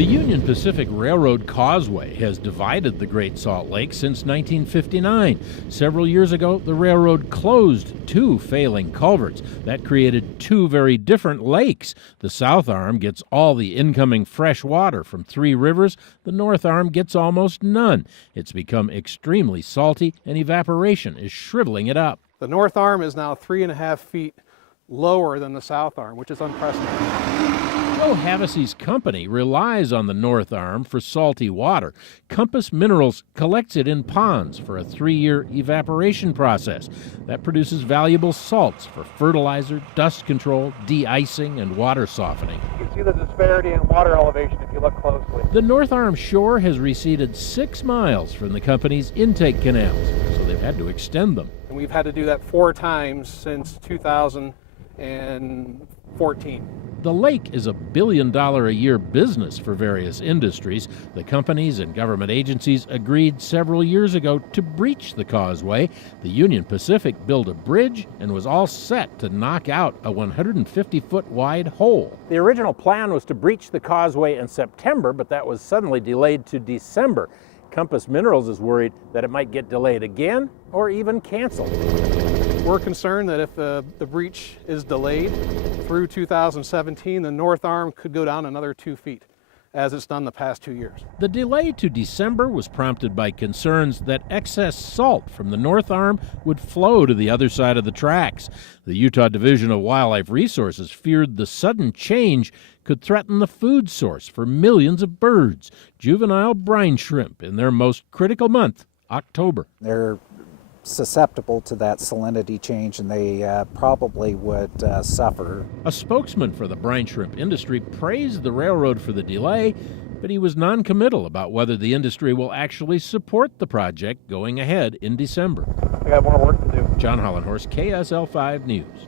The Union Pacific Railroad causeway has divided the Great Salt Lake since 1959. Several years ago, the railroad closed two failing culverts. That created two very different lakes. The south arm gets all the incoming fresh water from three rivers. The north arm gets almost none. It's become extremely salty, and evaporation is shriveling it up. The north arm is now 3.5 feet lower than the south arm, which is unprecedented. Joe Havasey's company relies on the north arm for salty water. Compass Minerals collects it in ponds for a 3-year evaporation process that produces valuable salts for fertilizer, dust control, de-icing, and water softening. You can see the disparity in water elevation if you look closely. The north arm shore has receded 6 miles from the company's intake canals, so they've had to extend them. And we've had to do that 4 times since 2014. The lake is a $1 billion a year business for various industries. The companies and government agencies agreed several years ago to breach the causeway. The Union Pacific built a bridge and was all set to knock out a 150-foot wide hole. The original plan was to breach the causeway in September, but that was suddenly delayed to December. Compass Minerals is worried that it might get delayed again or even canceled. We're concerned that if the breach is delayed through 2017, the north arm could go down another 2 feet, as it's done the past 2 years. The delay to December was prompted by concerns that excess salt from the north arm would flow to the other side of the tracks. The Utah Division of Wildlife Resources feared the sudden change could threaten the food source for millions of birds, juvenile brine shrimp, in their most critical month, October. They're susceptible to that salinity change, and they probably would suffer. A spokesman for the brine shrimp industry praised the railroad for the delay, but he was non-committal about whether the industry will actually support the project going ahead in December. We have more work to do. John Hollenhorst, KSL 5 News.